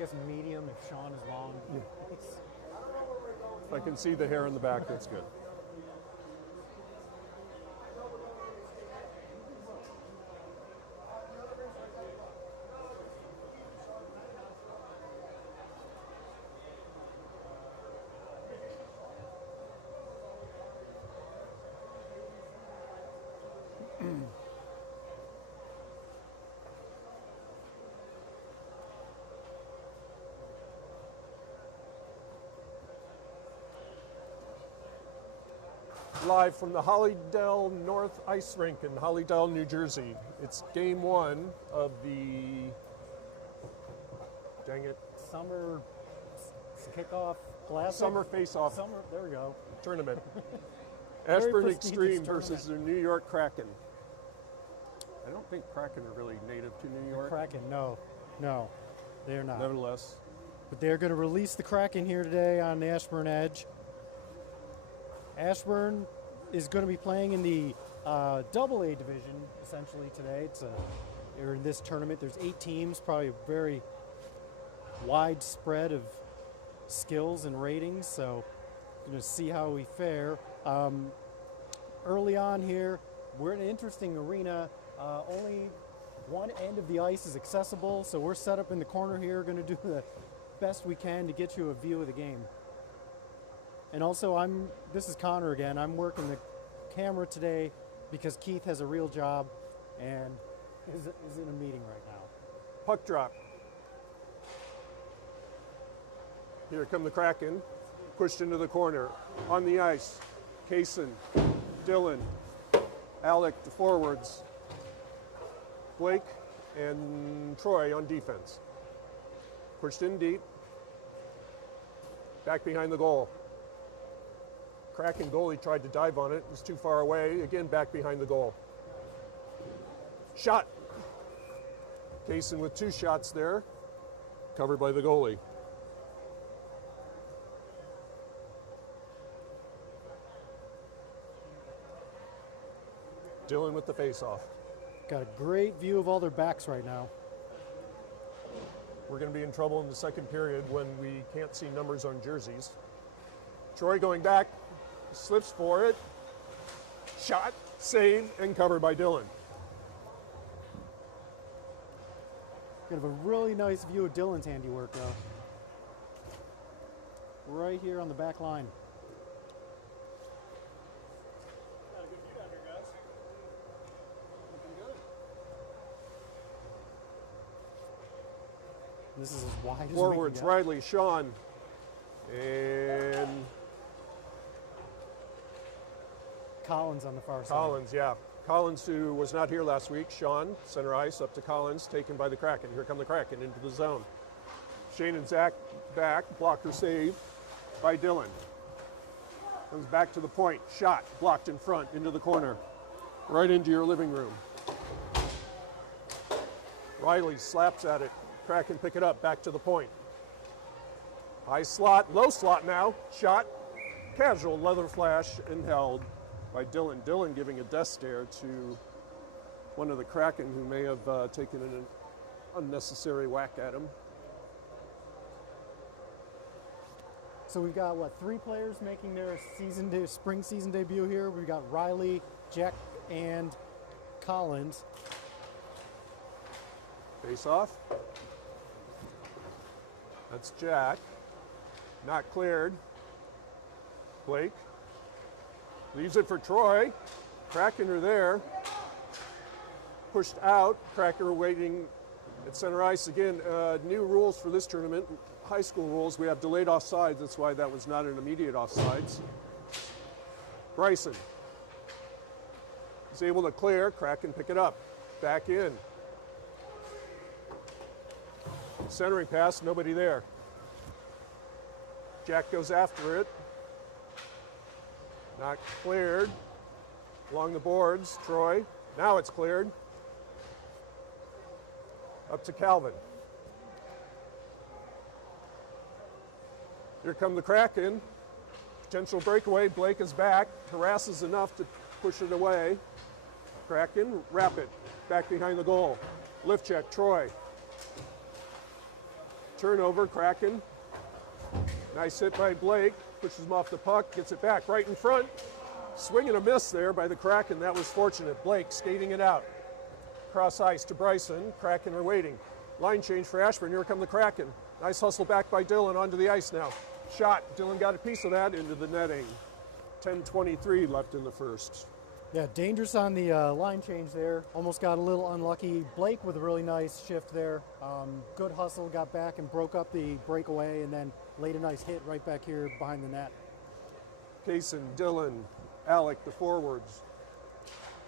guess medium if Sean is long. If I can see the hair in the back, that's good. Live from the Hollydale North Ice Rink in Hollydale, New Jersey. It's game one of the, dang it, Summer kickoff classic. Summer Face-Off Summer, there we go. tournament. Ashburn prestigious Extreme tournament. versus the New York Kraken. I don't think Kraken are really native to New York. Kraken, no, they're not. Nevertheless, But they're going to release the Kraken here today on the Ashburn Edge. Ashburn is going to be playing in the AA division essentially today. Or in this tournament, there's 8 teams, probably a very wide spread of skills and ratings. So, going to see how we fare. Early on here, we're in an interesting arena. Only one end of the ice is accessible, so we're set up in the corner here, going to do the best we can to get you a view of the game. And also, this is Connor again. I'm working the camera today because Keith has a real job and is in a meeting right now. puck drop. Here come the Kraken, pushed into the corner. On the ice, Kaysen, Dylan, Alec, the forwards, Blake, and Troy on defense. Pushed in deep, back behind the goal. Kraken goalie tried to dive on it, it was too far away, again back behind the goal. Shot. Kaysen with 2 shots there, covered by the goalie. Dylan with the face-off. Got a great view of all their backs right now. We're going to be in trouble in the second period when we can't see numbers on jerseys. Troy going back, slips for it, shot, save, and covered by Dylan. Gonna have a really nice view of Dylan's handiwork though. Right here on the back line. Got a good view down here, guys. Looking good. This is as wide as we Forwards, can get. Riley, Sean, and Collins on the far side. Collins, yeah. Collins, who was not here last week. Sean, center ice, up to Collins, taken by the Kraken. Here come the Kraken into the zone. Shane and Zach back, blocker save by Dylan. Comes back to the point, shot, blocked in front, into the corner. Right into your living room. Riley slaps at it. Kraken pick it up, back to the point. High slot, low slot now, shot, casual leather flash and held by Dylan. Dylan giving a death stare to one of the Kraken who may have taken an unnecessary whack at him. So we've got, 3 players making their spring season debut here. We've got Riley, Jack, and Collins. Face off. That's Jack. Not cleared. Blake. Leaves it for Troy. Kraken are there. Pushed out. Kraken are waiting at center ice. Again, new rules for this tournament. High school rules. We have delayed offsides. That's why that was not an immediate offsides. Bryson is able to clear. Kraken pick it up. Back in. Centering pass. Nobody there. Jack goes after it. Not cleared. Along the boards, Troy. Now it's cleared. Up to Calvin. Here come the Kraken. Potential breakaway. Blake is back. Harasses enough to push it away. Kraken, wrap it. Back behind the goal. Lift check, Troy. Turnover, Kraken. Nice hit by Blake. Pushes him off the puck, gets it back right in front. Swing and a miss there by the Kraken. That was fortunate. Blake skating it out. Cross ice to Bryson. Kraken are waiting. Line change for Ashburn. Here come the Kraken. Nice hustle back by Dylan onto the ice now. Shot. Dylan got a piece of that into the netting. 10:23 left in the first. Yeah, dangerous on the line change there. Almost got a little unlucky. Blake with a really nice shift there. Good hustle, got back and broke up the breakaway, and then laid a nice hit right back here behind the net. Kaysen, Dylan, Alec, the forwards.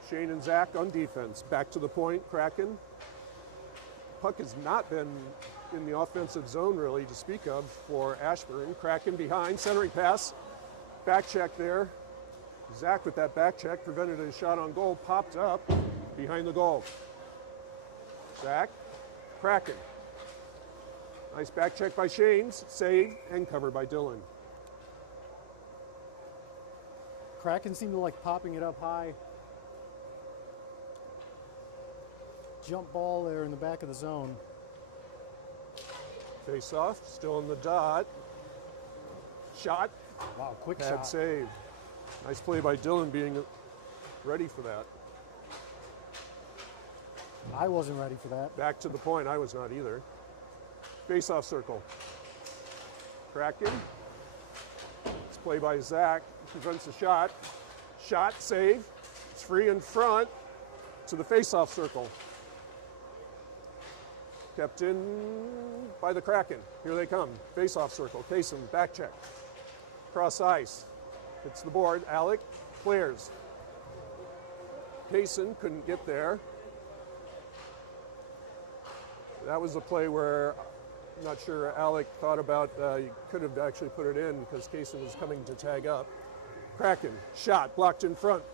Shane and Zach on defense. Back to the point, Kraken. Puck has not been in the offensive zone really to speak of for Ashburn. Kraken behind, centering pass. Back check there. Zach with that back check prevented a shot on goal, popped up behind the goal. Zach, Kraken. Nice back check by Shane's, saved and covered by Dylan. Kraken seemed to like popping it up high. Jump ball there in the back of the zone. Face off, still in the dot. Shot. Wow, quick Pad shot. save. Nice play by Dylan being ready for that. I wasn't ready for that. Back to the point, I was not either. Face-off circle. Kraken. It's play by Zach. Prevents the shot. Shot, save. It's free in front to the face-off circle. Kept in by the Kraken. Here they come. Face-off circle. Kaysen, back check. Cross ice. Hits the board. Alec clears. Kaysen couldn't get there. That was a play where I'm not sure Alec thought about, you could have actually put it in because Kaysen was coming to tag up. Kraken, shot, blocked in front.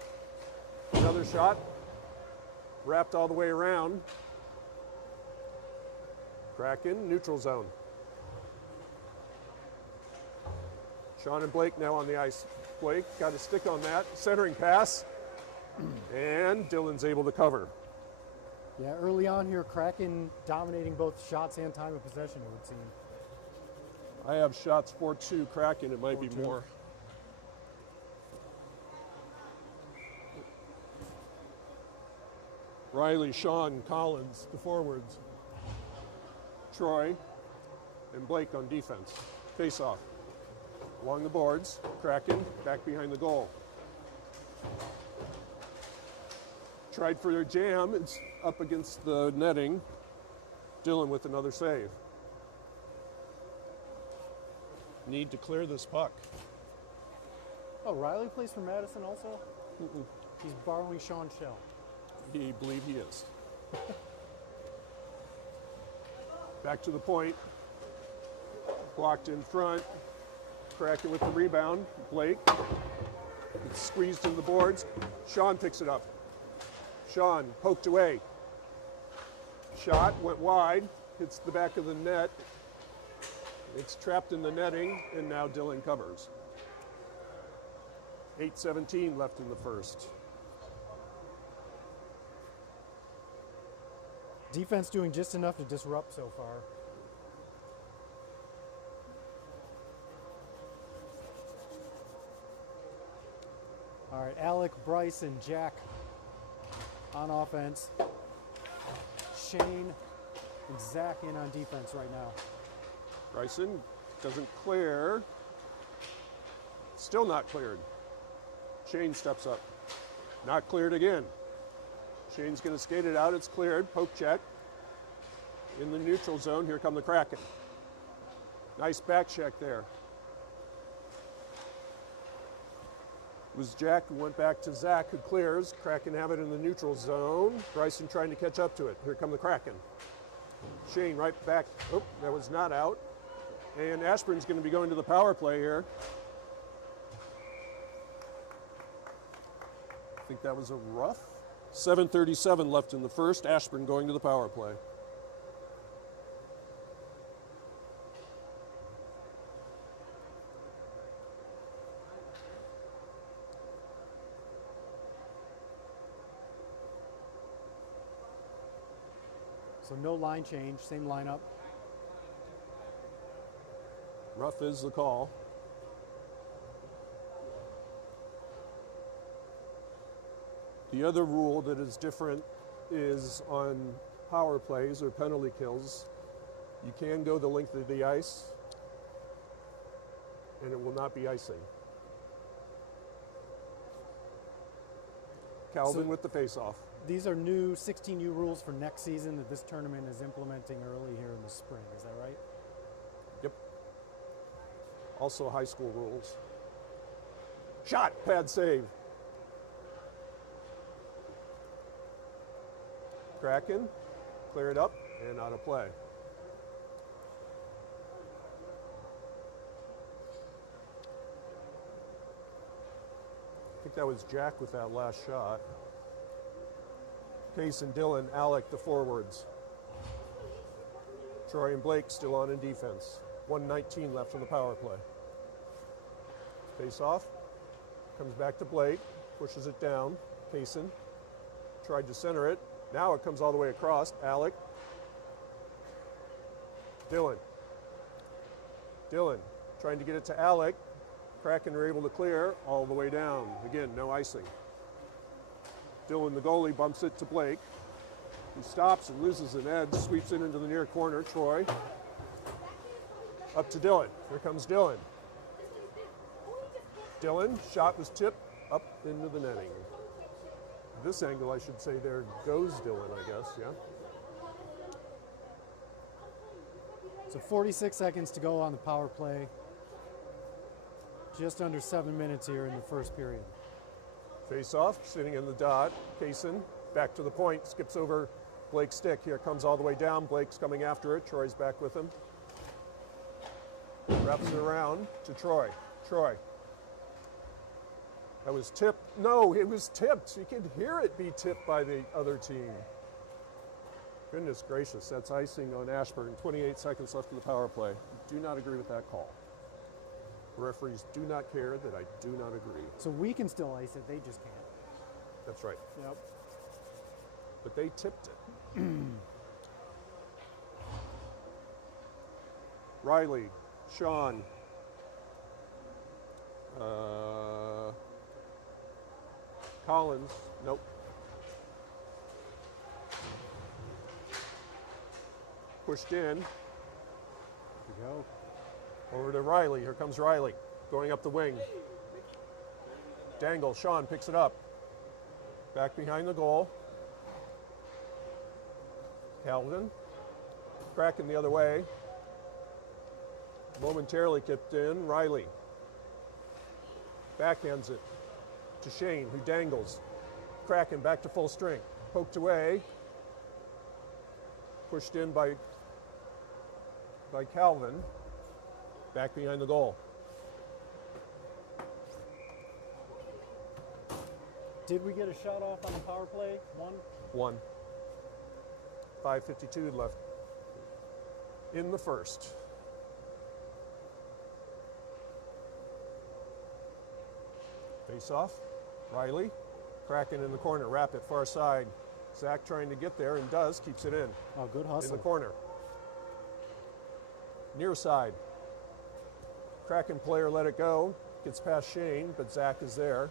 Another shot, wrapped all the way around. Kraken, neutral zone. Sean and Blake now on the ice. Blake got a stick on that, centering pass, and Dylan's able to cover. Yeah, early on here, Kraken dominating both shots and time of possession, it would seem. I have shots 4-2 Kraken, it might be 4-2. more. Riley, Sean, Collins, the forwards. Troy and Blake on defense. Face off. Along the boards, Kraken back behind the goal. Tried for their jam, it's up against the netting. Dylan with another save. Need to clear this puck. Oh, Riley plays for Madison also? He's borrowing Sean Shell. He believe he is. Back to the point. Blocked in front. Kraken with the rebound. Blake. It's squeezed in the boards. Sean picks it up. Sean poked away. Shot went wide. Hits the back of the net. It's trapped in the netting, and now Dylan covers. 8:17 left in the first. Defense doing just enough to disrupt so far. All right, Alec, Bryce, and Jack on offense. Shane and Zach in on defense right now. Bryson doesn't clear. Still not cleared. Shane steps up. Not cleared again. Shane's going to skate it out. It's cleared. Poke check. In the neutral zone, here come the Kraken. Nice back check there. It was Jack who went back to Zach, who clears. Kraken have it in the neutral zone. Bryson trying to catch up to it. Here come the Kraken. Shane right back. Oh, that was not out. And Ashburn's going to be going to the power play here. I think that was a rough. 7:37 left in the first. Ashburn going to the power play. So no line change, same lineup. Rough is the call. The other rule that is different is on power plays or penalty kills. You can go the length of the ice, and it will not be icing. Calvin So- with the face-off. These are new 16U rules for next season that this tournament is implementing early here in the spring. Is that right? Yep. Also high school rules. Shot, pad save. Kraken, clear it up, and out of play. I think that was Jack with that last shot. Case and Dylan, Alec, the forwards. Troy and Blake still on in defense. 1:19 left on the power play. Face off. Comes back to Blake. Pushes it down. Kaysen tried to center it. Now it comes all the way across. Alec. Dylan. Dylan trying to get it to Alec. Kraken are able to clear all the way down. Again, no icing. Dylan, the goalie, bumps it to Blake. He stops and loses an edge, sweeps it into the near corner. Troy. Up to Dylan. Here comes Dylan. Dylan, shot was tipped up into the netting. This angle, I should say, there goes Dylan, I guess, yeah? So 46 seconds to go on the power play. Just under 7 minutes here in the first period. Face off, sitting in the dot. Kaysen, back to the point, skips over Blake's stick. Here comes all the way down. Blake's coming after it. Troy's back with him. Wraps it around to Troy. Troy. That was tipped. No, it was tipped. You could hear it be tipped by the other team. Goodness gracious, that's icing on Ashburn. 28 seconds left in the power play. Do not agree with that call. Referees do not care that I do not agree. So we can still ice it, they just can't. That's right. Yep. But they tipped it. Riley, Sean, Collins, nope. Pushed in, Here we go. over to Riley. Here comes Riley, going up the wing. Dangle, Sean picks it up. Back behind the goal. Calvin, Kraken the other way. Momentarily tipped in, Riley. Backhands it to Shane, who dangles. Kraken back to full strength. Poked away. Pushed in by Calvin. Back behind the goal. Did we get a shot off on the power play? One? 5:52 left in the first. Face off. Riley. Kraken in the corner. Rapid far side. Zach trying to get there and does. Keeps it in. Oh, good In hustle. the corner. Near side. Kraken player let it go. Gets past Shane, but Zach is there.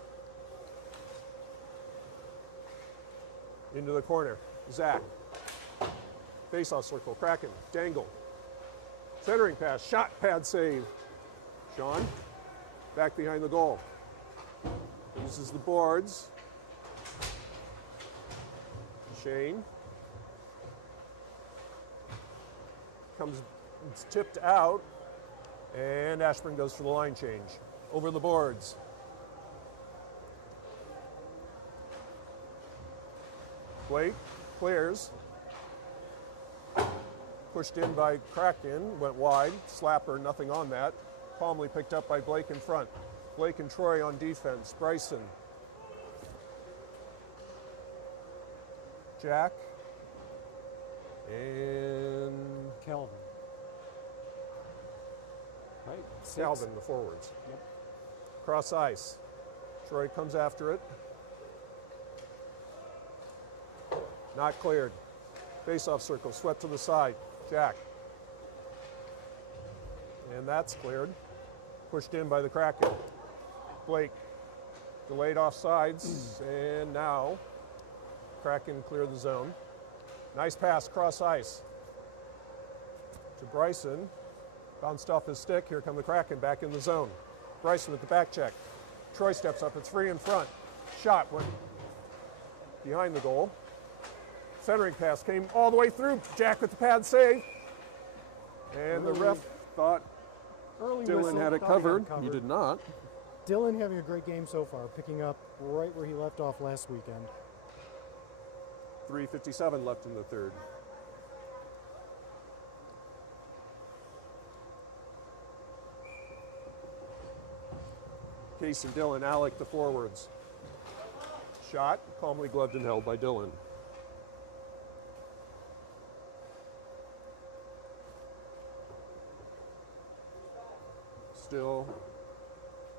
Into the corner. Zach. Face-off circle. Kraken. Dangle. Centering pass. Shot. Pad save. Sean. Back behind the goal. Uses the boards. Shane. It's tipped out. And Ashburn goes for the line change. Over the boards. Blake clears. Pushed in by Kraken, went wide. Slapper, nothing on that. Calmly picked up by Blake in front. Blake and Troy on defense. Bryson. Jack. And Kelvin. Right? Six. Calvin, the forwards. Yep. Cross ice. Troy comes after it. Not cleared. Face-off circle, swept to the side. Jack. And that's cleared. Pushed in by the Kraken. Blake delayed offsides, and now Kraken clear the zone. Nice pass, cross ice to Bryson. Bounced off his stick. Here come the Kraken back in the zone. Bryson with the back check. Troy steps up. It's free in front. Shot went behind the goal. Centering pass came all the way through. Jack with the pad save. And the ref thought Early Dylan whistle, had it thought covered. He did not. Dylan having a great game so far, picking up right where he left off last weekend. 3:57 left in the third. Case and Dylan, Alec the forwards. Shot, calmly gloved and held by Dylan. Still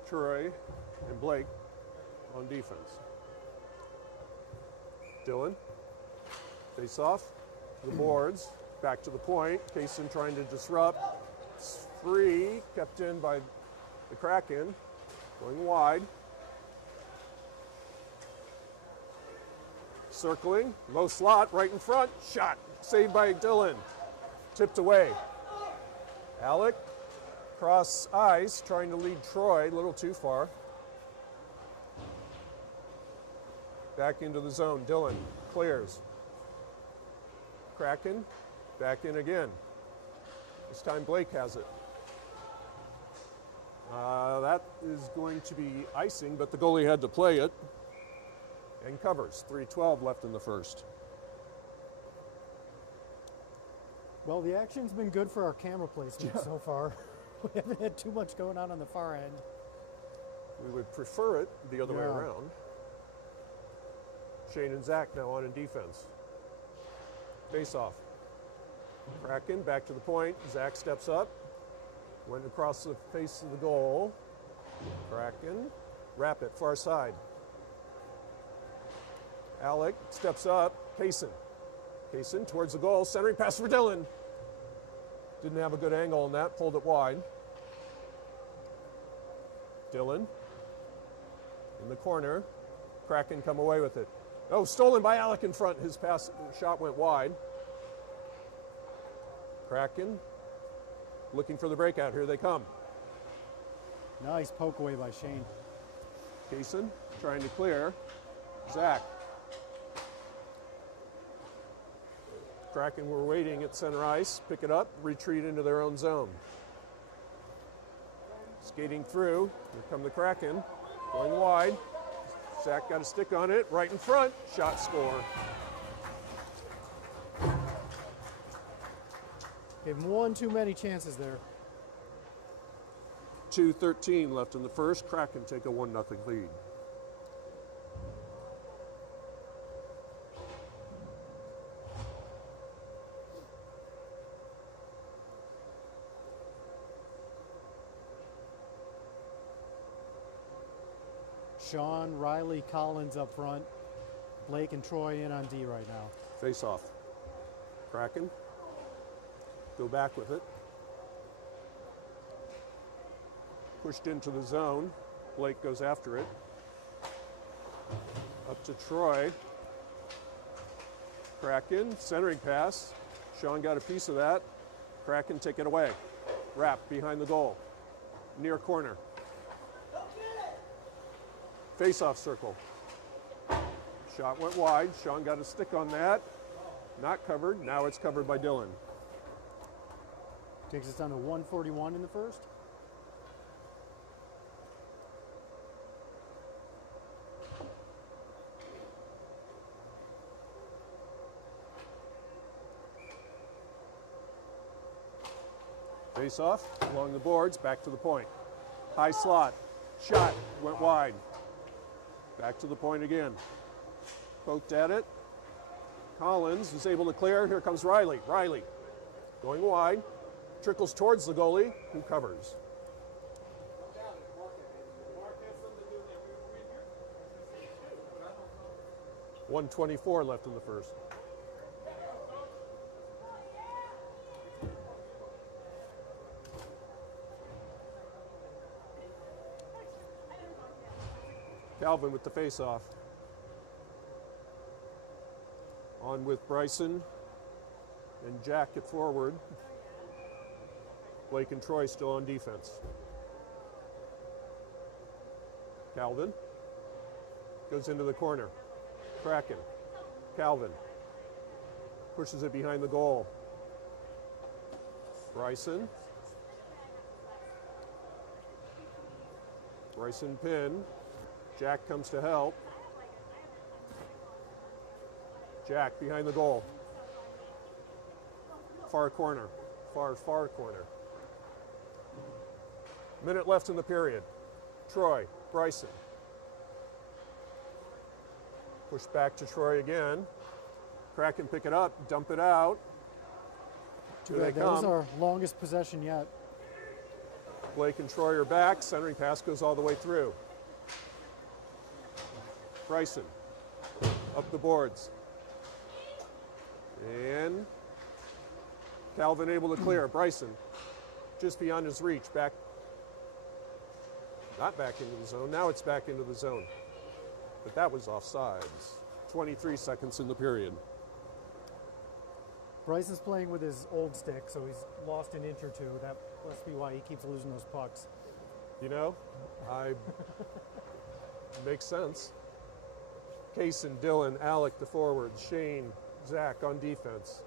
Troy and Blake on defense. Dylan, face off, the boards, back to the point. Kaysen trying to disrupt. It's free, kept in by the Kraken, going wide. Circling, low slot, right in front, shot, saved by Dylan. Tipped away. Alec, cross ice, trying to lead Troy, a little too far. Back into the zone, Dylan clears. Kraken, back in again. This time Blake has it. That is going to be icing, but the goalie had to play it. And covers, 3:12 left in the first. Well, the action's been good for our camera placement so far. We haven't had too much going on the far end. We would prefer it the other way around. Shane and Zach now on in defense. Face off. Kraken back to the point. Zach steps up. Went across the face of the goal. Kraken. Wrap it, far side. Alec steps up. Kaysen. Kaysen towards the goal. Centering pass for Dylan. Didn't have a good angle on that. Pulled it wide. Dylan. In the corner. Kraken come away with it. Oh, stolen by Alec in front. His shot went wide. Kraken looking for the breakout. Here they come. Nice poke away by Shane. Kaysen trying to clear. Zach. Kraken were waiting at center ice. Pick it up, retreat into their own zone. Skating through. Here come the Kraken. Going wide. Zach got a stick on it. Right in front. Shot, score. Gave him one too many chances there. 2:13 left in the first. Kraken take a 1-0 lead. Sean, Riley, Collins up front. Blake and Troy in on D right now. Face off. Kraken. Go back with it. Pushed into the zone. Blake goes after it. Up to Troy. Kraken, centering pass. Sean got a piece of that. Kraken take it away. Wrap behind the goal. Near corner. Face-off circle. Shot went wide. Sean got a stick on that. Not covered. Now it's covered by Dylan. Takes us down to 141 in the first. Face off along the boards, back to the point. High slot. Shot went wide. Back to the point again. Poked at it. Collins is able to clear. Here comes Riley. Riley going wide. Trickles towards the goalie, who covers. .124 left in the first. Calvin with the face-off. On with Bryson and Jack at forward. Blake and Troy still on defense. Calvin goes into the corner. Kraken. Calvin pushes it behind the goal. Bryson. Bryson pin. Jack comes to help. Jack behind the goal. Far corner. Far corner. Minute left in the period. Troy, Bryson. Push back to Troy again. Kraken pick it up, dump it out. Here they That was come. our longest possession yet. Blake and Troy are back. Centering pass goes all the way through. Bryson up the boards. And Calvin able to clear. Bryson just beyond his reach. Back, not back into the zone. Now it's back into the zone. But that was offsides. 23 seconds in the period. Bryson's playing with his old stick, so he's lost an inch or two. That must be why he keeps losing those pucks. You know, makes sense. Kaysen, Dylan, Alec the forwards, Shane, Zach on defense.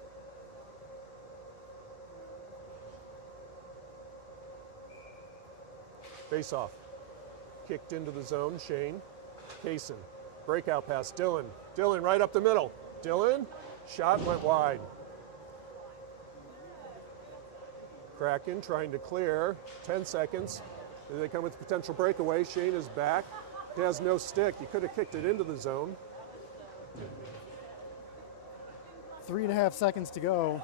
Face off. Kicked into the zone, Shane. Kaysen, breakout pass, Dylan. Dylan right up the middle. Dylan, shot went wide. Kraken trying to clear, 10 seconds. Here they come with potential breakaway. Shane is back. He has no stick. He could have kicked it into the zone. 3.5 seconds to go.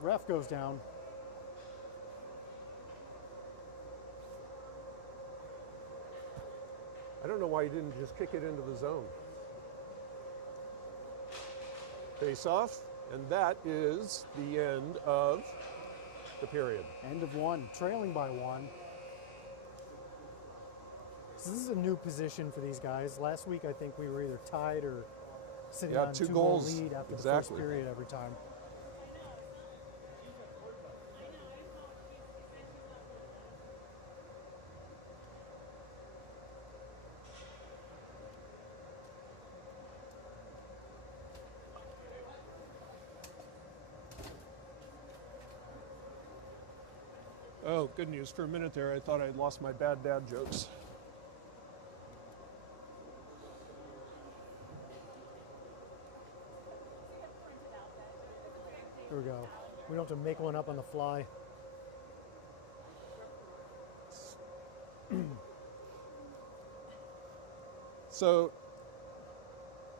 Ref goes down. I don't know why he didn't just kick it into the zone. Face off, and that is the end of the period. End of one, trailing by one. So this is a new position for these guys. Last week, I think we were either tied or sitting Yeah, on two 2-goal goals. lead after the Exactly. first period every time. Oh, good news. For a minute there, I thought I'd lost my bad dad jokes. Here we go. We don't have to make one up on the fly. So,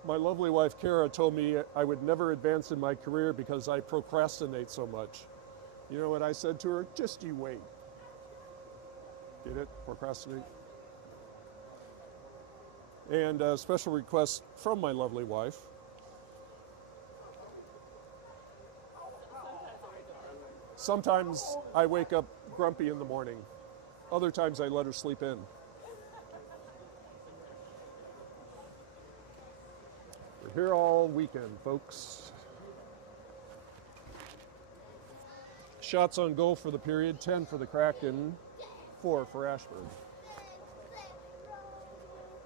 my lovely wife, Kara, told me I would never advance in my career because I procrastinate so much. You know what I said to her? Just you wait. Get it? Procrastinate. And a special request from my lovely wife. Sometimes I wake up grumpy in the morning. Other times I let her sleep in. We're here all weekend, folks. Shots on goal for the period, 10 for the Kraken, 4 for Ashburn.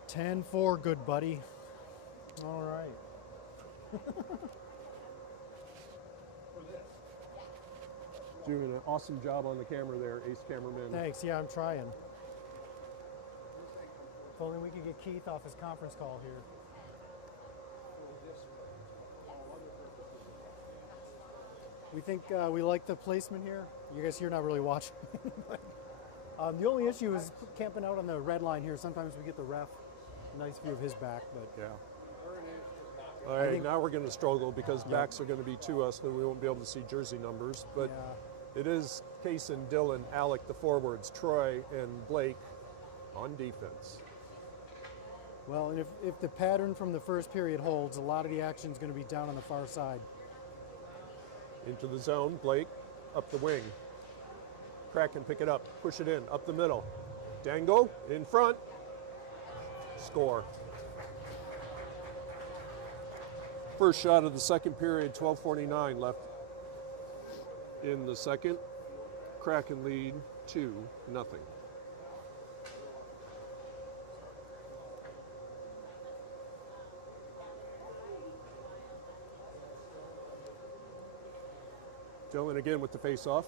10-4, good buddy. All right. Doing an awesome job on the camera there, ace cameraman. Thanks. Yeah, I'm trying. If only we could get Keith off his conference call here. We think we like the placement here. You guys here not really watching. But, the only issue is camping out on the red line here. Sometimes we get the ref a nice view of his back, but Yeah. All right, think- now we're going to struggle because backs are going to be to us, and we won't be able to see jersey numbers. But yeah. it is Kaysen, Dylan, Alec, the forwards, Troy, and Blake on defense. Well, and if the pattern from the first period holds, a lot of the action is going to be down on the far side. Into the zone, Blake up the wing. Kraken pick it up, push it in, up the middle. Dangle in front. Score. First shot of the second period, 12:49 left in the second. Kraken lead 2-0. Dylan again with the face-off.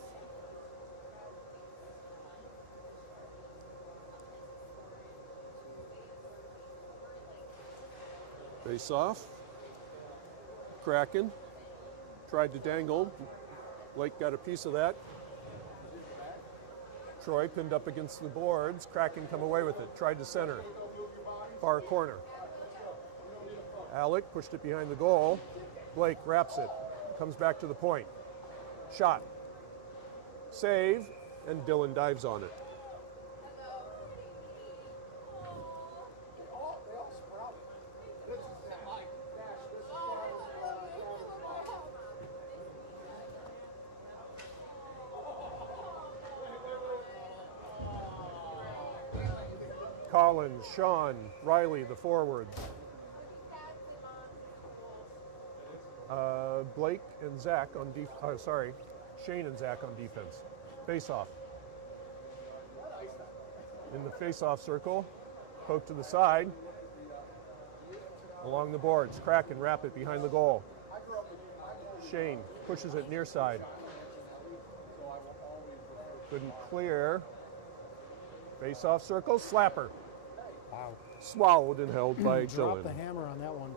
Face-off. Kraken tried to dangle. Blake got a piece of that. Troy pinned up against the boards. Kraken come away with it. Tried to center. Far corner. Alec pushed it behind the goal. Blake wraps it. Comes back to the point. Shot. Save. And Dylan dives on it. Collins, Sean, Riley, the forwards. Blake and Zach on Shane and Zach on defense. Face-off. In the face-off circle, poke to the side. Along the boards, Kraken wrap it behind the goal. Shane pushes it near side. Couldn't clear. Face-off circle, slapper. Wow. Swallowed and held by Dropped Dylan. the hammer on that one.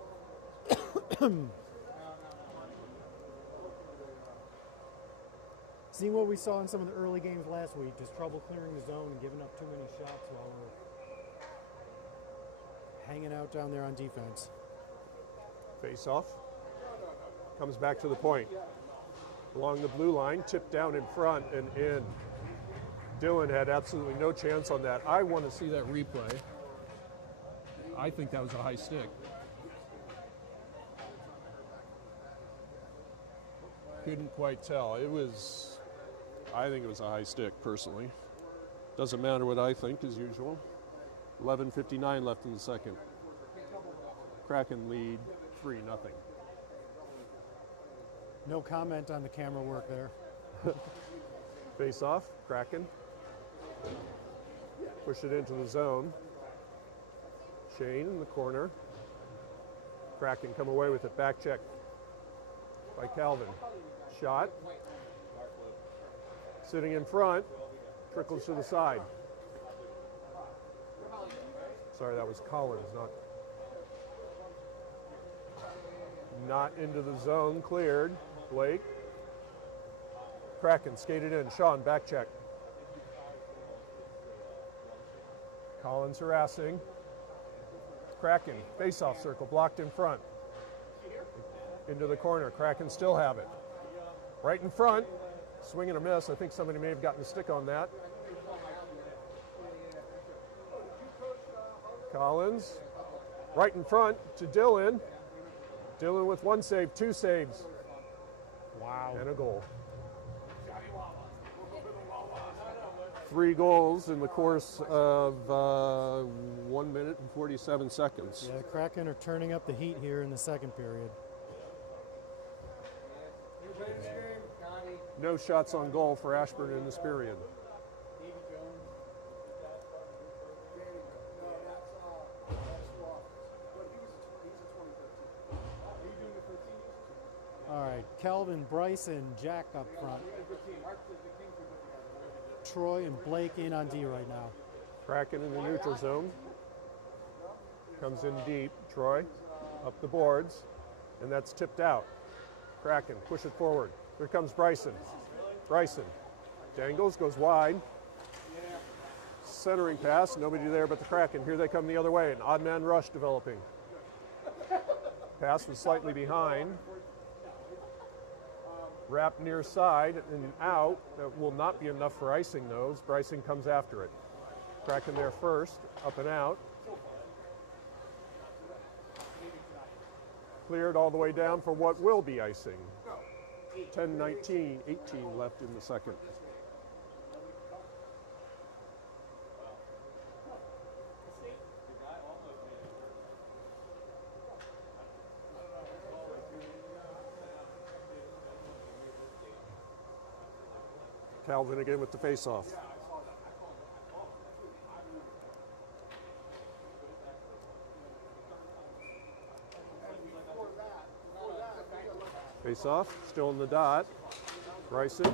Seeing what we saw in some of the early games last week, just trouble clearing the zone and giving up too many shots while we're hanging out down there on defense. Face-off. Comes back to the point. Along the blue line, tipped down in front and in. Dylan had absolutely no chance on that. I want to see that replay. I think that was a high stick. Couldn't quite tell. I think it was a high stick, personally. Doesn't matter what I think, as usual. 11:59 left in the second. Kraken lead 3-0. No comment on the camera work there. Face off, Kraken. Push it into the zone. Shane in the corner. Kraken come away with it. Back check by Calvin. Shot. Sitting in front. Trickles to the side. Sorry, that was Collins, not into the zone. Cleared. Blake. Kraken skated in. Sean, back check. Collins harassing. Kraken, face-off circle, blocked in front. Into the corner. Kraken still have it. Right in front. Swing and a miss. I think somebody may have gotten a stick on that. Collins, right in front to Dylan. Dylan with one save, two saves. Wow. And a goal. 3 goals in the course of 1 minute and 47 seconds. Yeah, the Kraken are turning up the heat here in the second period. No shots on goal for Ashburn in this period. All right, Kelvin, Bryson, Jack up front. Troy and Blake in on D right now. Kraken in the neutral zone. Comes in deep. Troy up the boards. And that's tipped out. Kraken push it forward. Here comes Bryson. Bryson dangles, goes wide. Centering pass. Nobody there but the Kraken. Here they come the other way. An odd man rush developing. Pass was slightly behind. Wrap near side and out. That will not be enough for icing those. Bryson comes after it. Kraken there first, up and out. Cleared all the way down for what will be icing. 10-19, 18 left in the second. Calvin again with the face-off. Face-off, still in the dot. Bryson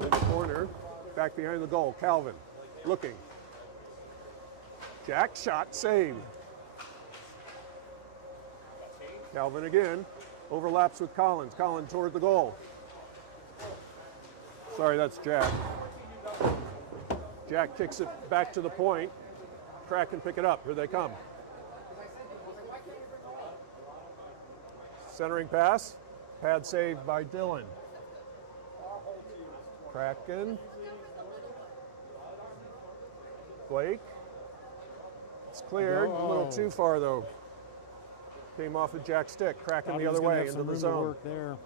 in the corner, back behind the goal. Calvin looking. Jack shot, saved. Calvin again, overlaps with Collins. Collins toward the goal. Sorry, that's Jack. Jack kicks it back to the point. Kraken pick it up. Here they come. Centering pass. Pad saved by Dylan. Kraken. Blake. It's cleared. A little too far though. Came off of Jack's stick. Kraken the other way into the zone. Work there.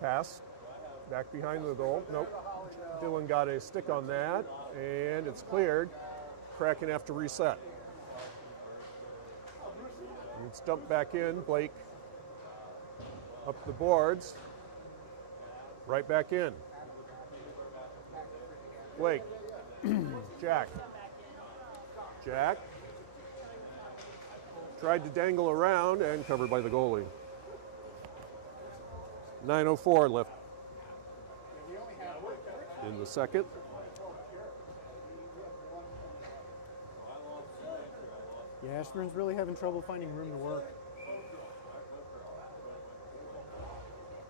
Pass. Back behind the goal. Nope. Dylan got a stick on that, and it's cleared. Kraken have to reset. And it's dumped back in. Blake up the boards. Right back in. Blake. Jack. Jack. Tried to dangle around and covered by the goalie. 9:04 left in the second. Yeah, Ashburn's really having trouble finding room to work.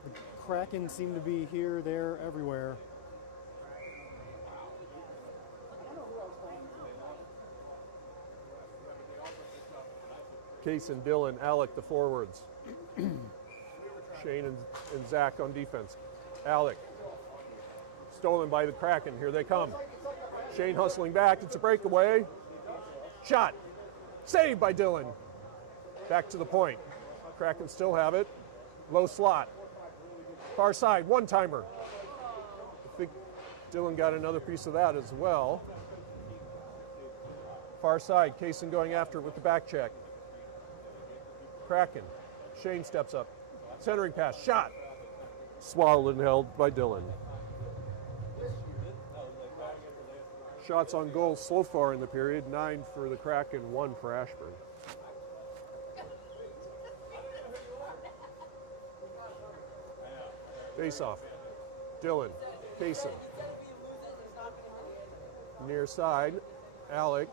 The Kraken seem to be here, there, everywhere. Case and Dylan, Alec the forwards. Shane and Zach on defense. Alec. Stolen by the Kraken. Here they come. Shane hustling back. It's a breakaway. Shot. Saved by Dylan. Back to the point. Kraken still have it. Low slot. Far side. One-timer. I think Dylan got another piece of that as well. Far side. Kaysen going after it with the back check. Kraken. Shane steps up. Centering pass. Shot. Swallowed and held by Dylan. Shots on goal so far in the period, 9 for the Kraken, 1 for Ashburn. Face off. Dylan. Kaysen. Near side. Alec.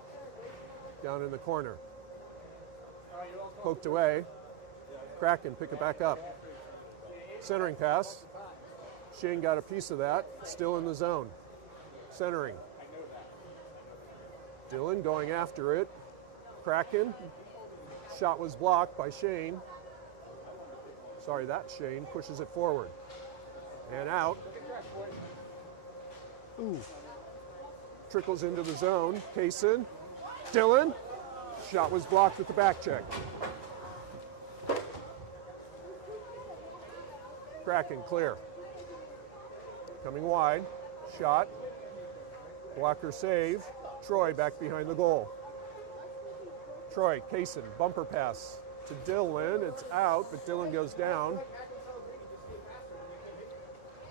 Down in the corner. Poked away. Kraken pick it back up. Centering pass. Shane got a piece of that. Still in the zone. Centering. Dylan going after it. Kraken. Shot was blocked by Shane. Sorry, that's Shane. Pushes it forward. And out. Ooh. Trickles into the zone. Kaysen. Dylan. Shot was blocked with the back check. Kraken clear. Coming wide. Shot. Blocker save. Troy back behind the goal. Troy, Kaysen, bumper pass to Dylan. It's out, but Dylan goes down.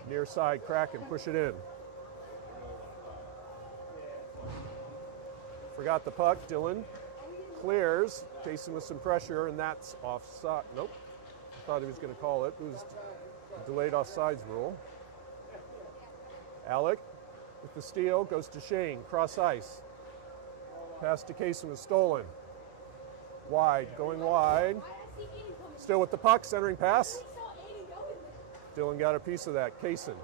Near side, Kraken, push it in. Forgot the puck, Dylan clears. Kaysen with some pressure, and that's offside. Nope, thought he was going to call it. It was delayed offsides rule. Alec with the steal, goes to Shane, cross ice. Pass to Kaysen was stolen. Wide, going wide. Still with the puck, centering pass. Dylan got a piece of that. Kaysen.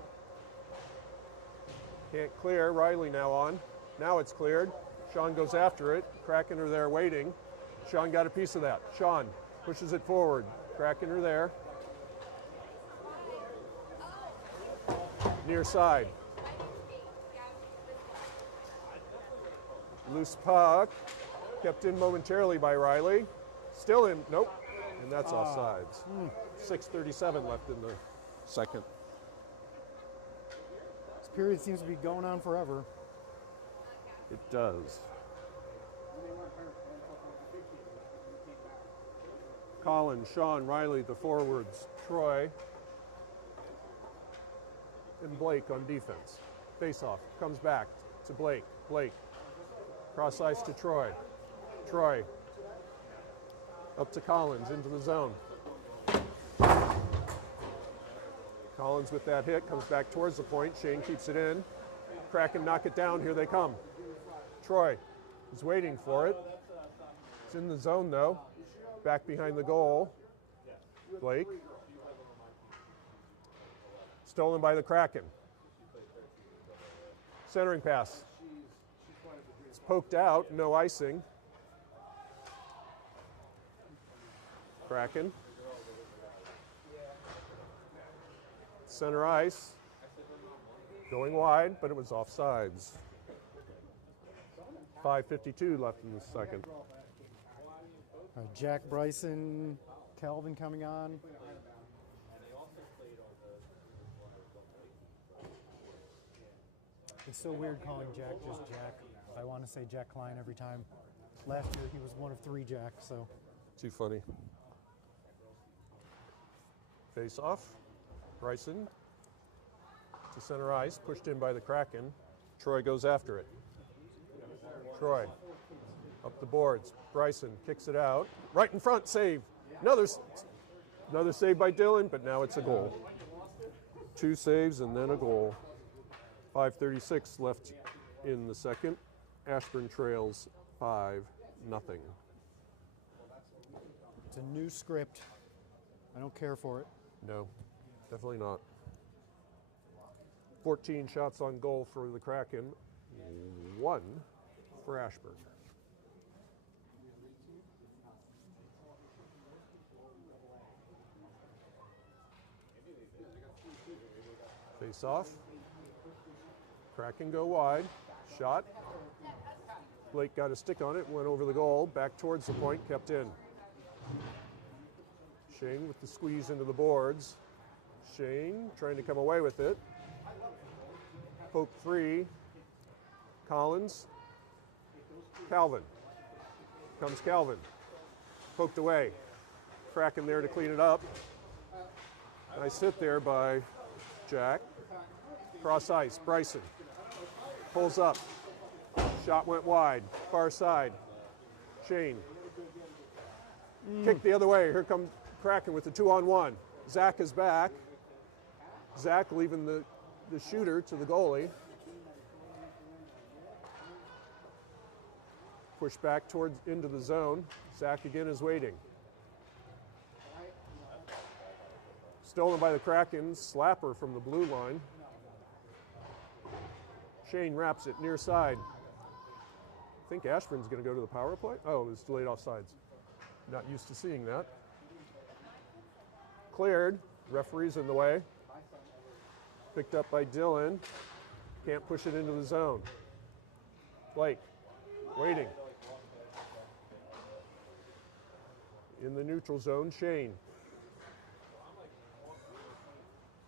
Can't clear, Riley now on. Now it's cleared. Sean goes after it. Kraken are there waiting. Sean got a piece of that. Sean pushes it forward. Kraken are there. Near side. Loose puck, kept in momentarily by Riley. Still in, nope, and that's offsides. 6:37 left in the second. This period seems to be going on forever. It does. Colin, Sean, Riley, the forwards, Troy. and Blake on defense. Face-off, comes back to Blake. Blake, cross ice to Troy. Troy, up to Collins, into the zone. Collins with that hit, comes back towards the point. Shane keeps it in. Kraken knock it down, here they come. Troy is waiting for it. It's in the zone though. Back behind the goal. Blake. Stolen by the Kraken. Centering pass. It's poked out, no icing. Kraken. Center ice. Going wide, but it was offsides. 5:52 left in the second. Jack Bryson, Calvin coming on. It's so weird calling Jack just Jack. I want to say Jack Klein every time. Last year he was one of 3 Jacks, so. Too funny. Face off. Bryson to center ice, pushed in by the Kraken. Troy goes after it. Troy up the boards. Bryson kicks it out. Right in front, save. Another save by Dylan, but now it's a goal. 2 saves and then a goal. 5:36 left in the second. Ashburn trails 5-0. It's a new script. I don't care for it. No, definitely not. 14 shots on goal for the Kraken, 1 for Ashburn. Face off. Kraken go wide. Shot. Blake got a stick on it, went over the goal, back towards the point, kept in. Shane with the squeeze into the boards. Shane trying to come away with it. Poke free. Collins. Calvin. Comes Calvin. Poked away. Kraken there to clean it up. Nice hit there by Jack. Cross ice. Bryson. Pulls up. Shot went wide. Far side. Shane. Kick the other way. Here comes Kraken with the 2-on-1. Zach is back. Zach leaving the shooter to the goalie. Push back towards into the zone. Zach again is waiting. Stolen by the Kraken. Slapper from the blue line. Shane wraps it near side. I think Ashburn's going to go to the power play. Oh, it was delayed offsides. Not used to seeing that. Cleared. Referee's in the way. Picked up by Dylan. Can't push it into the zone. Blake. Waiting. In the neutral zone, Shane.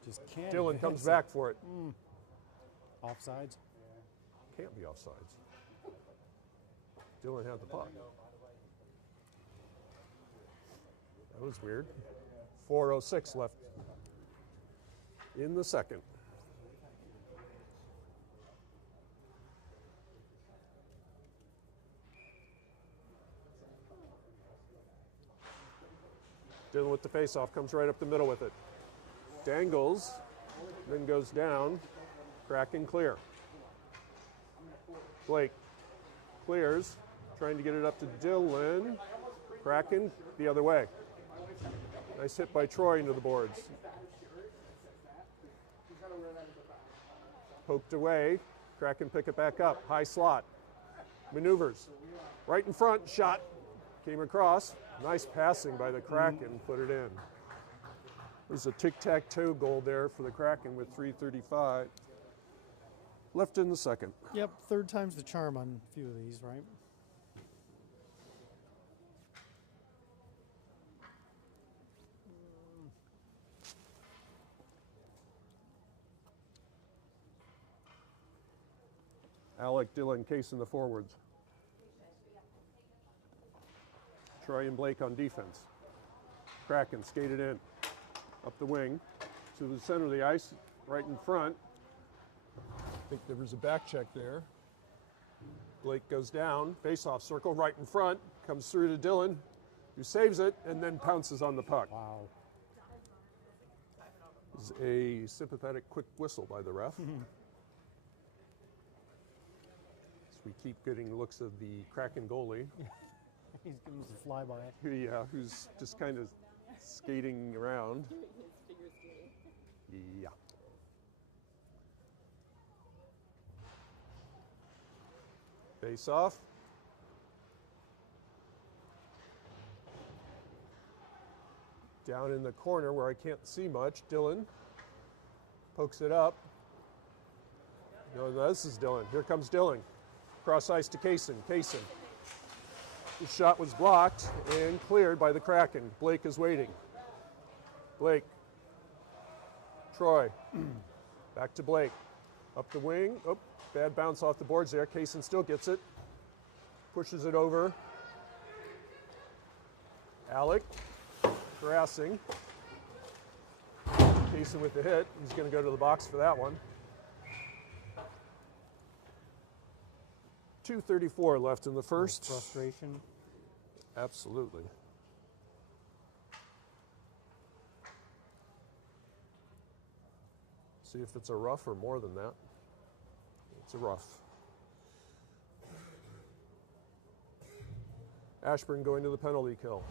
Just can't. Dylan comes back for it. Offsides. Can't be offsides. Dylan had the puck. That was weird. 4:06 left in the second. Dylan with the faceoff, comes right up the middle with it. Dangles, then goes down. Kraken clear. Blake clears, trying to get it up to Dylan. Kraken the other way. Nice hit by Troy into the boards. Poked away. Kraken pick it back up. High slot. Maneuvers. Right in front. Shot. Came across. Nice passing by the Kraken. Put it in. There's a tic-tac-toe goal there for the Kraken with 3:35 left in the second. Yep, third time's the charm on a few of these, right? Alec, Dylan, Case in the forwards. Troy and Blake on defense. Kraken skated in. Up the wing to the center of the ice. right in front. I think there was a back check there. Blake goes down, face-off circle right in front, comes through to Dylan, who saves it and then pounces on the puck. Wow. Is a sympathetic quick whistle by the ref. As we keep getting looks of the Kraken goalie. He's giving us a flyby. Yeah, who's just kind of skating around. Yeah. Face off. Down in the corner where I can't see much, Dylan pokes it up. No, this is Dylan. Here comes Dylan. Cross ice to Kaysen. Kaysen. His shot was blocked and cleared by the Kraken. Blake is waiting. Blake. Troy. Back to Blake. Up the wing. Oh, bad bounce off the boards there. Kaysen still gets it. Pushes it over. Alec. Harassing. Kaysen with the hit. He's going to go to the box for that one. 2:34 left in the first. Frustration. Absolutely. See if it's a rough or more than that. It's a rough. Ashburn going to the penalty kill.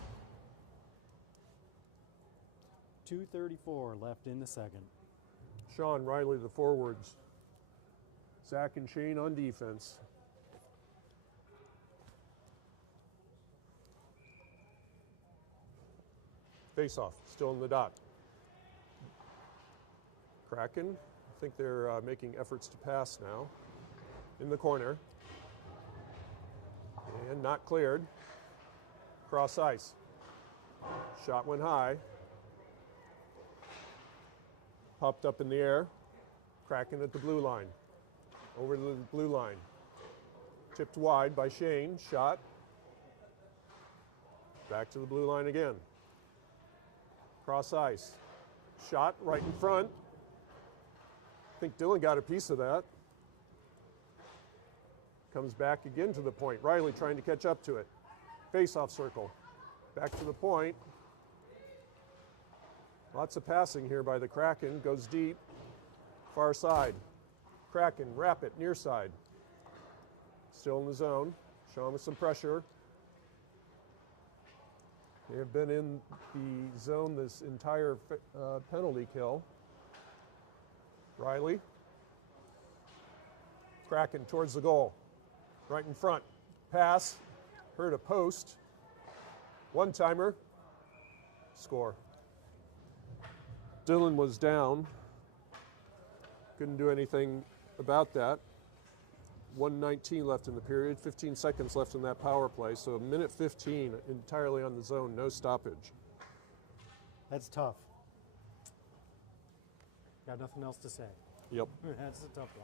2:34 left in the second. Sean Riley, the forwards. Zach and Shane on defense. Face-off, still in the dot. Kraken, I think they're making efforts to pass now. In the corner. And not cleared. Cross ice. Shot went high. Popped up in the air. Kraken at the blue line. Over to the blue line. Tipped wide by Shane. Shot. Back to the blue line again. Cross ice. Shot right in front. I think Dylan got a piece of that. Comes back again to the point. Riley trying to catch up to it. Face-off circle. Back to the point. Lots of passing here by the Kraken. Goes deep. Far side. Kraken, wrap it, near side. Still in the zone. Sean with some pressure. They have been in the zone this entire penalty kill. Riley. Kraken towards the goal. Right in front. Pass. Hurt a post. One-timer. Score. Dylan was down. Couldn't do anything about that. 1:19 left in the period, 15 seconds left in that power play, so a minute 15 entirely on the zone, no stoppage. That's tough. Got nothing else to say. Yep. That's a tough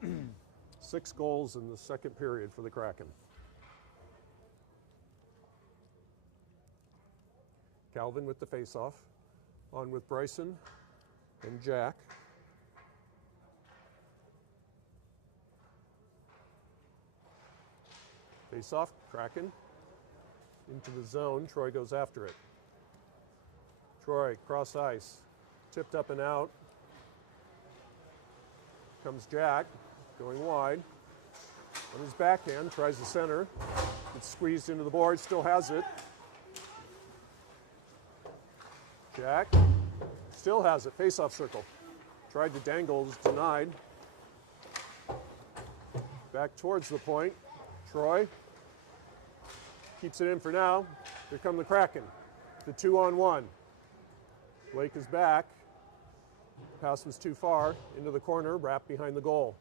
one. 6 goals in the second period for the Kraken. Calvin with the face-off, on with Bryson and Jack. Face-off, Kraken. Into the zone, Troy goes after it. Troy, cross ice, tipped up and out. Comes Jack, going wide. On his backhand, tries the center. It's squeezed into the board, still has it. Jack, still has it, face-off circle. Tried to dangle, is denied. Back towards the point. Troy keeps it in for now. Here come the Kraken. The 2-on-1. Blake is back. Pass was too far. Into the corner, wrapped behind the goal.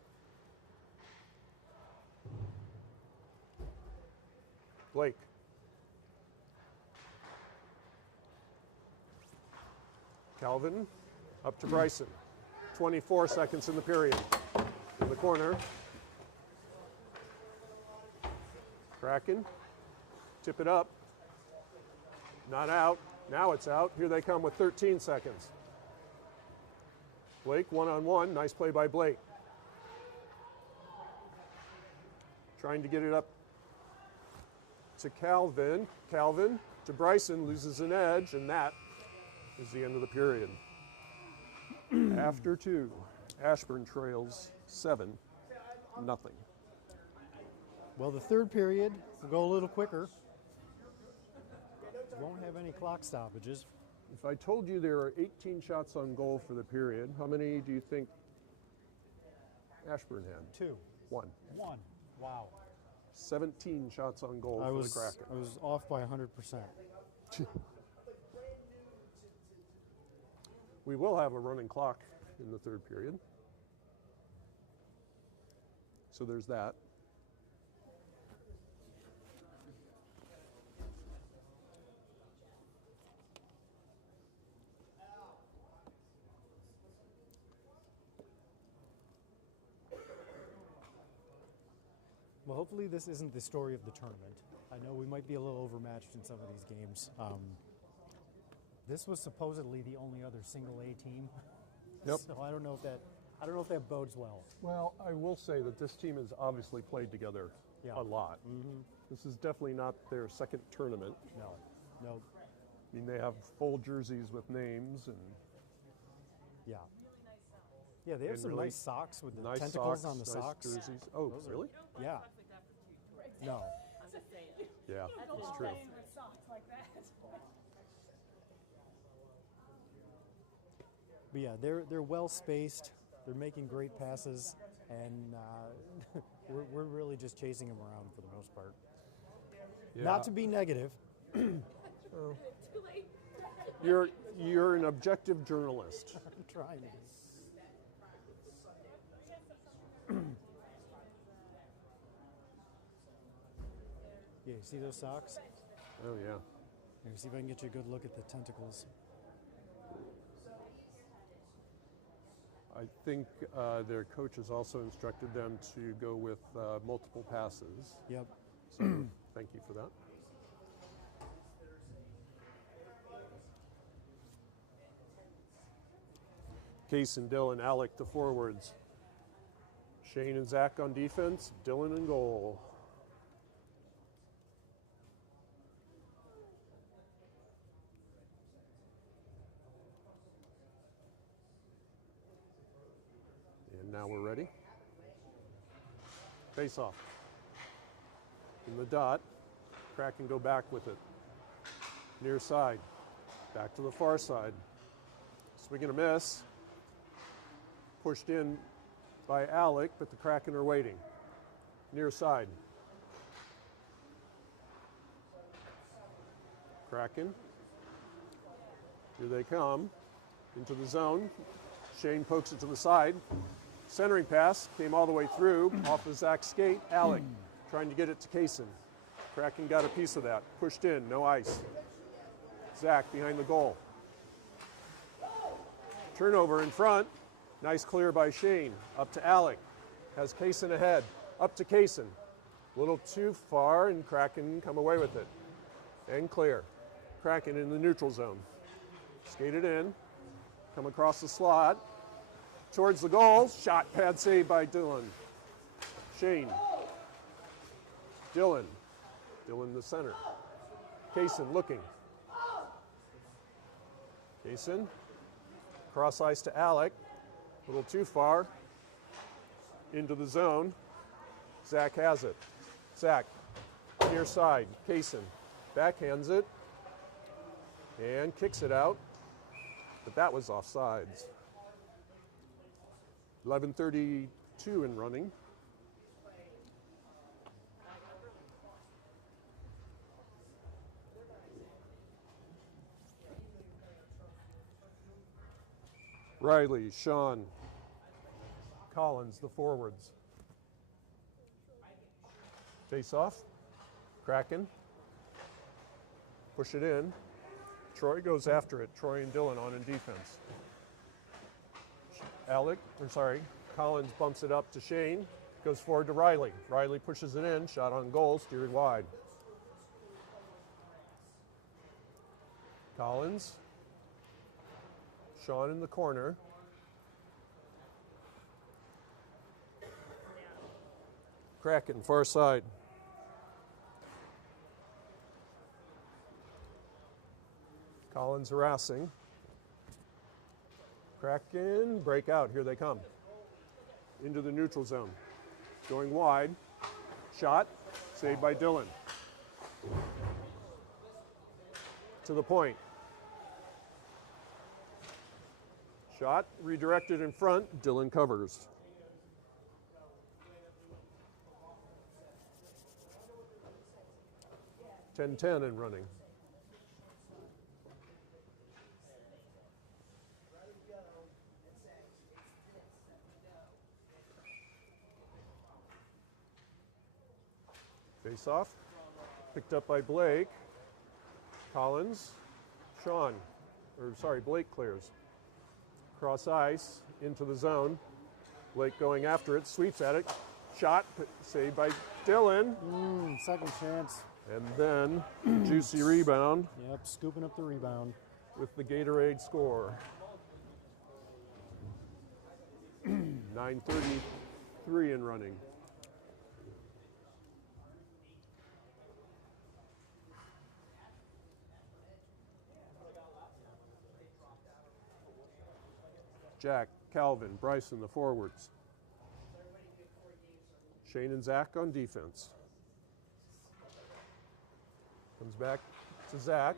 Blake. Calvin up to Bryson. 24 seconds in the period. In the corner. Kraken. Tip it up. Not out. Now it's out. Here they come with 13 seconds. Blake, one-on-one. Nice play by Blake. Trying to get it up to Calvin. Calvin to Bryson, loses an edge, and that is the end of the period. After 2, Ashburn trails 7-0. Well, the third period will go a little quicker. Won't have any clock stoppages. If I told you there are 18 shots on goal for the period, how many do you think Ashburn had? 2. 1. 1. Wow. 17 shots on goal for the Kraken. I was off by 100%. We will have a running clock in the third period. So there's that. Well, hopefully this isn't the story of the tournament. I know we might be a little overmatched in some of these games. This was supposedly the only other single A team. Yep. So I don't know if that bodes well. Well, I will say that this team has obviously played together a lot. Mm-hmm. This is definitely not their second tournament. No. I mean, they have full jerseys with names and yeah. Yeah, they have some really nice socks with the nice tentacles socks, on the nice socks. jerseys. Oh, Those are- really? Yeah. No. Yeah, that's true. But yeah, they're well spaced. They're making great passes, and we're really just chasing them around for the most part. Yeah. Not to be negative. You're an objective journalist. I'm trying to be. Yeah, you see those socks? Oh, yeah. Here, see if I can get you a good look at the tentacles. I think their coach has also instructed them to go with multiple passes. Yep. So thank you for that. Case and Dylan, Alec the forwards. Shane and Zach on defense, Dylan in goal. And now we're ready. Face off. In the dot, Kraken go back with it. Near side, back to the far side. Swing and a miss. Pushed in by Alec, but the Kraken are waiting. Near side. Kraken. Here they come. Into the zone. Shane pokes it to the side. Centering pass came all the way through. Off of Zach's skate. Alec trying to get it to Kaysen. Kraken got a piece of that. Pushed in. No ice. Zach behind the goal. Turnover in front. Nice clear by Shane. Up to Alec. Has Kaysen ahead. Up to Kaysen. A little too far, and Kraken come away with it. And clear. Kraken in the neutral zone. Skated in. Come across the slot. Towards the goal. Shot pad save by Dylan. Shane. Dylan. Dylan the center. Kaysen looking. Kaysen. Cross ice to Alec. A little too far. Into the zone. Zach has it. Zach. Near side. Kaysen. Backhands it. And kicks it out. But that was offsides. 11:32 in running. Riley, Sean, Collins, the forwards. Face off. Kraken. Push it in. Troy goes after it. Troy and Dylan on in defense. Collins bumps it up to Shane. Goes forward to Riley. Riley pushes it in. Shot on goal. Steered wide. Collins. Sean in the corner. Kraken, far side. Collins harassing. Kraken, break out, here they come. Into the neutral zone. Going wide, shot, saved by Dylan. To the point. Shot, redirected in front, Dylan covers. (10-10) and running. Face off, picked up by Blake. Collins, Blake clears. Cross ice, into the zone. Blake going after it, sweeps at it. Shot, saved by Dylan. Second chance. And then, juicy rebound. Yep, scooping up the rebound. With the Gatorade score. 9:33 and running. Jack, Calvin, Bryson, the forwards. Shane and Zach on defense. Comes back to Zach.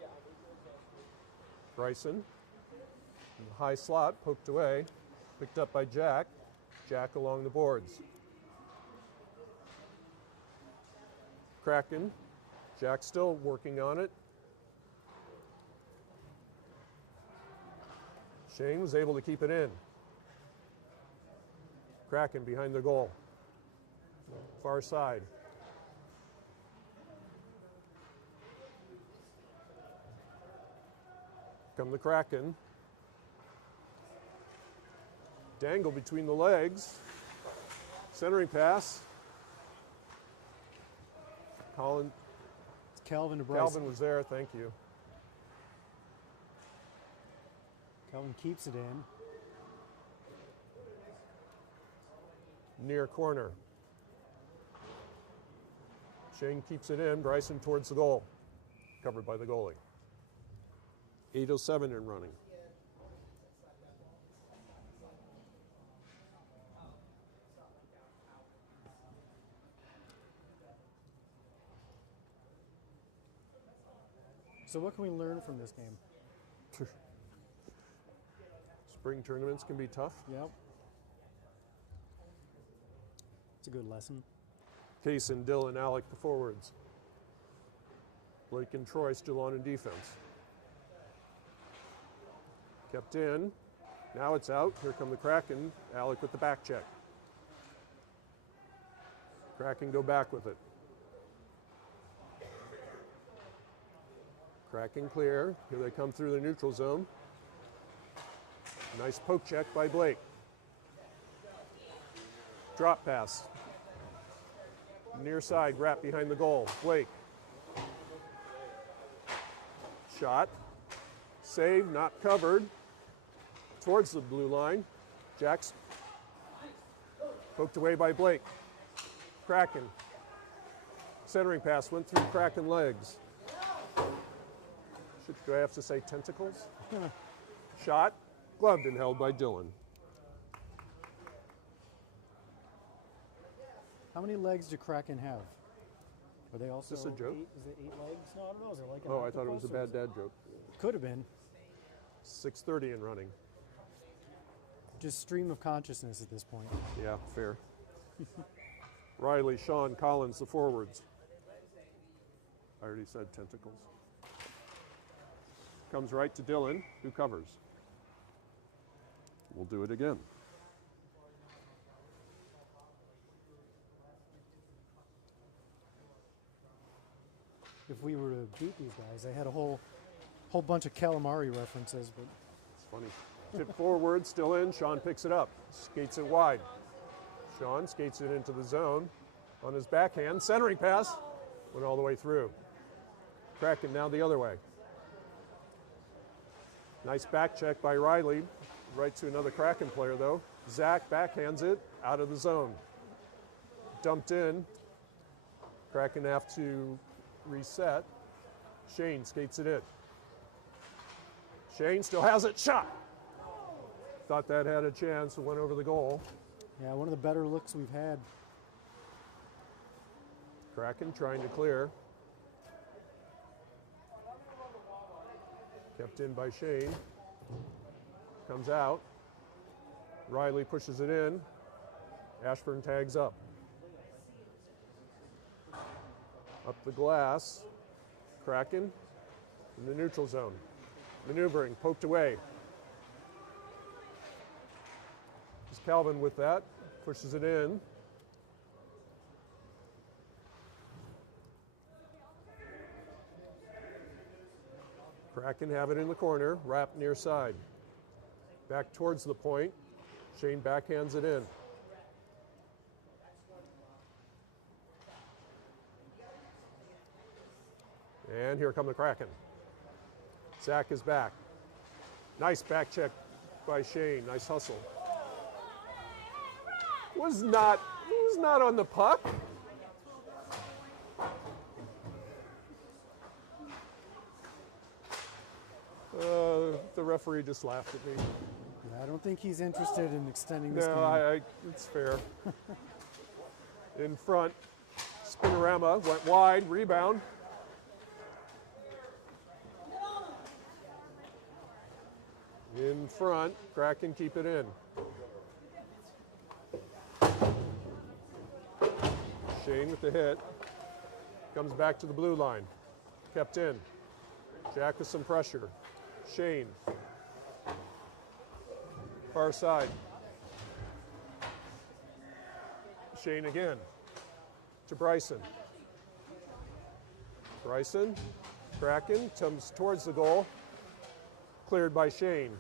Bryson, in the high slot, poked away. Picked up by Jack. Jack along the boards. Kraken. Jack still working on it. Shane was able to keep it in. Kraken behind the goal. Far side. Come the Kraken. Dangle between the legs. Centering pass. It's Calvin to Bryson. Calvin was there, thank you. Calvin keeps it in. Near corner. Shane keeps it in. Bryson towards the goal. Covered by the goalie. 8:07 and running. So what can we learn from this game? Spring tournaments can be tough. Yep. It's a good lesson. Case and Dylan, Alec the forwards. Blake and Troy still on in defense. Kept in. Now it's out. Here come the Kraken. Alec with the back check. Kraken go back with it. Kraken clear. Here they come through the neutral zone. Nice poke check by Blake. Drop pass. Near side, wrap behind the goal. Blake. Shot. Save, not covered. Towards the blue line. Jack's poked away by Blake. Kraken. Centering pass went through Kraken legs. Do I have to say tentacles? Shot. Gloved and held by Dylan. How many legs do Kraken have? Are they also Is this a joke? Is it 8 legs? No, I don't know. Is it like an Oh, I thought it was a octopus, bad or dad joke. Could have been. 6:30 and running. Just stream of consciousness at this point. Yeah, fair. Riley, Sean, Collins, the forwards. I already said tentacles. Comes right to Dylan, who covers. We'll do it again. If we were to beat these guys, they had a whole bunch of calamari references, but It's funny. Tip forward, still in. Sean picks it up. Skates it wide. Sean skates it into the zone. On his backhand, centering pass. Went all the way through. Kraken now the other way. Nice back check by Riley. Right to another Kraken player, though. Zach backhands it out of the zone. dumped in. Kraken have to reset. Shane skates it in. Shane still has it. Shot! Thought that had a chance. It went over the goal. Yeah, one of the better looks we've had. Kraken trying to clear. Kept in by Shane. Comes out. Riley pushes it in. Ashburn tags up. Up the glass. Kraken in the neutral zone. Maneuvering, poked away. Is Calvin with that. Pushes it in. Kraken have it in the corner, wrapped near side. Back towards the point. Shane backhands it in. And here come the Kraken. Zach is back. Nice back check by Shane. Nice hustle. Was not on the puck. The referee just laughed at me. Yeah, I don't think he's interested in extending this game. No, it's fair. In front, Spinorama went wide, rebound. In front, Kraken keep it in. Shane with the hit. Comes back to the blue line. Kept in. Jack with some pressure. Shane. Far side. Shane again. To Bryson. Bryson. Kraken comes towards the goal. Cleared by Shane.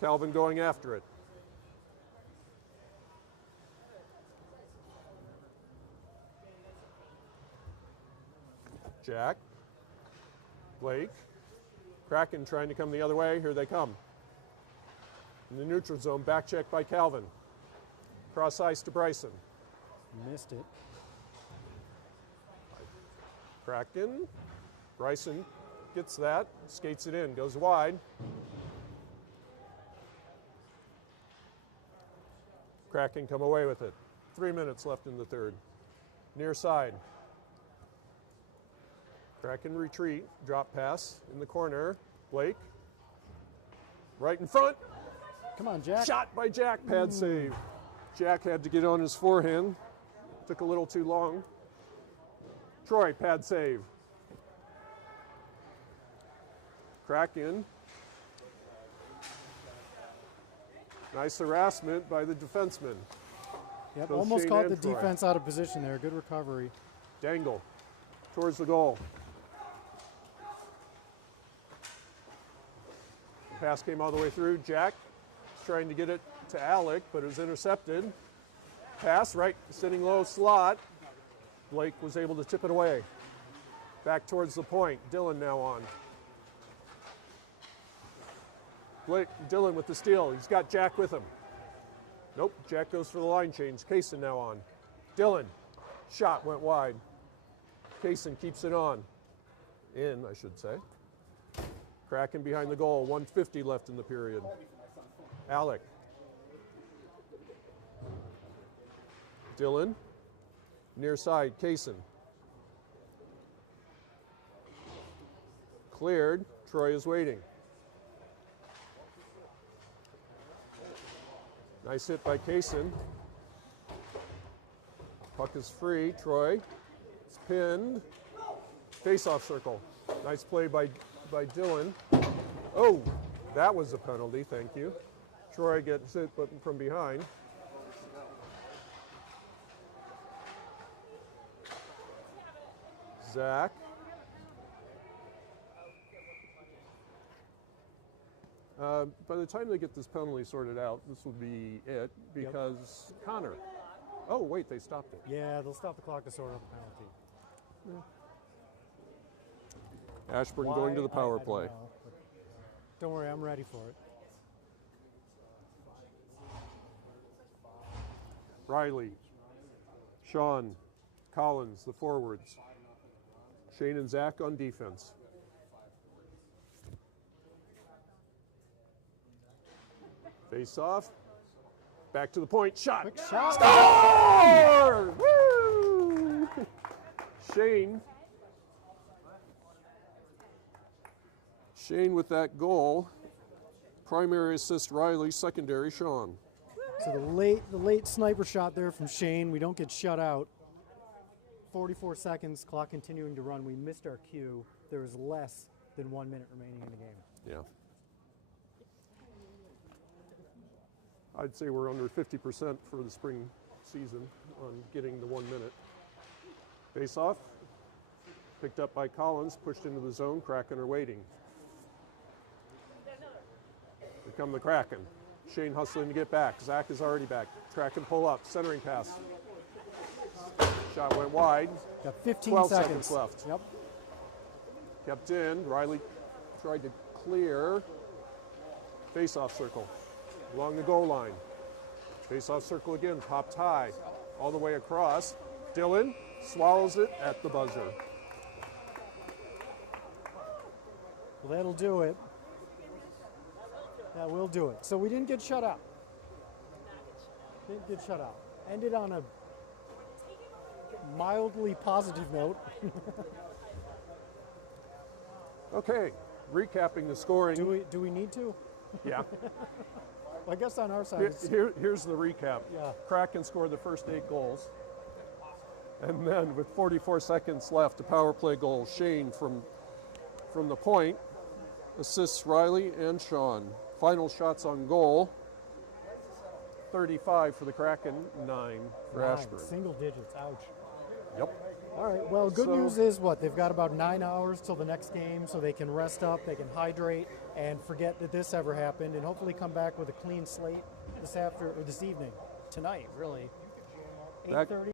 Calvin going after it. Jack. Blake. Kraken trying to come the other way. Here they come. In the neutral zone, back check by Calvin. Cross ice to Bryson. Missed it. Kraken. Bryson gets that, skates it in, goes wide. Kraken come away with it. 3 minutes left in the third. Near side. Kraken retreat, drop pass in the corner. Blake. Right in front. Come on, Jack. Shot by Jack, pad save. Jack had to get on his forehand. Took a little too long. Troy, pad save. Kraken. Nice harassment by the defenseman. Yep, Both almost Shane caught and the Troy. defense out of position there. Good recovery. Dangle towards the goal. Pass came all the way through. Jack trying to get it to Alec, but it was intercepted. Pass right, sitting low slot. Blake was able to tip it away. Back towards the point. Dylan now on. Dylan with the steal. He's got Jack with him. Nope, Jack goes for the line change. Kaysen now on. Dylan, shot went wide. Kaysen keeps it on. In, I should say. Kraken behind the goal. 1:50 left in the period. Alec. Dylan. Near side, Kaysen. Cleared. Troy is waiting. Nice hit by Kaysen. Puck is free. Troy. It's pinned. Face-off circle. Nice play by Dylan. Oh, that was a penalty. Thank you. Troy gets it, but from behind. Zach. By the time they get this penalty sorted out, this will be it, because Connor. Oh, wait, they stopped it. Yeah, they'll stop the clock to sort out the penalty. Ashburn Why? going to the power I don't play. know, but don't worry, I'm ready for it. Riley. Sean, Collins, the forwards. Shane and Zach on defense. Face off. Back to the point. Shot. Quick shot. Score! Woo! Shane with that goal. Primary assist Riley, secondary Sean. So the late sniper shot there from Shane. We don't get shut out. 44 seconds, clock continuing to run. We missed our cue. There was less than 1 minute remaining in the game. Yeah. I'd say we're under 50% for the spring season on getting the 1 minute. Face off. Picked up by Collins, pushed into the zone. Kraken are waiting. Here come the Kraken. Shane hustling to get back. Zach is already back. Kraken pull up. Centering pass. Shot went wide. Got 15 12 seconds. seconds left. Yep. Kept in. Riley tried to clear. Face-off circle. Along the goal line. Face-off circle again. Popped high. All the way across. Dylan swallows it at the buzzer. Well, that'll do it. That will do it. So we didn't get shut out. Didn't get shut out. Ended on a mildly positive note. Okay, recapping the scoring. Do we need to? Yeah. Well, I guess on our side. It's, Here's the recap. Yeah. Kraken scored the first 8 goals. And then with 44 seconds left, a power play goal. Shane from the point assists Riley and Sean. Final shots on goal. 35 for the Kraken, 9 for 9, Ashburn. single digits. Ouch. Yep. All right. Well, good So- news is what? They've got about 9 hours till the next game, so they can rest up, they can hydrate, and forget that this ever happened, and hopefully come back with a clean slate this evening, tonight, really. That- 8:30.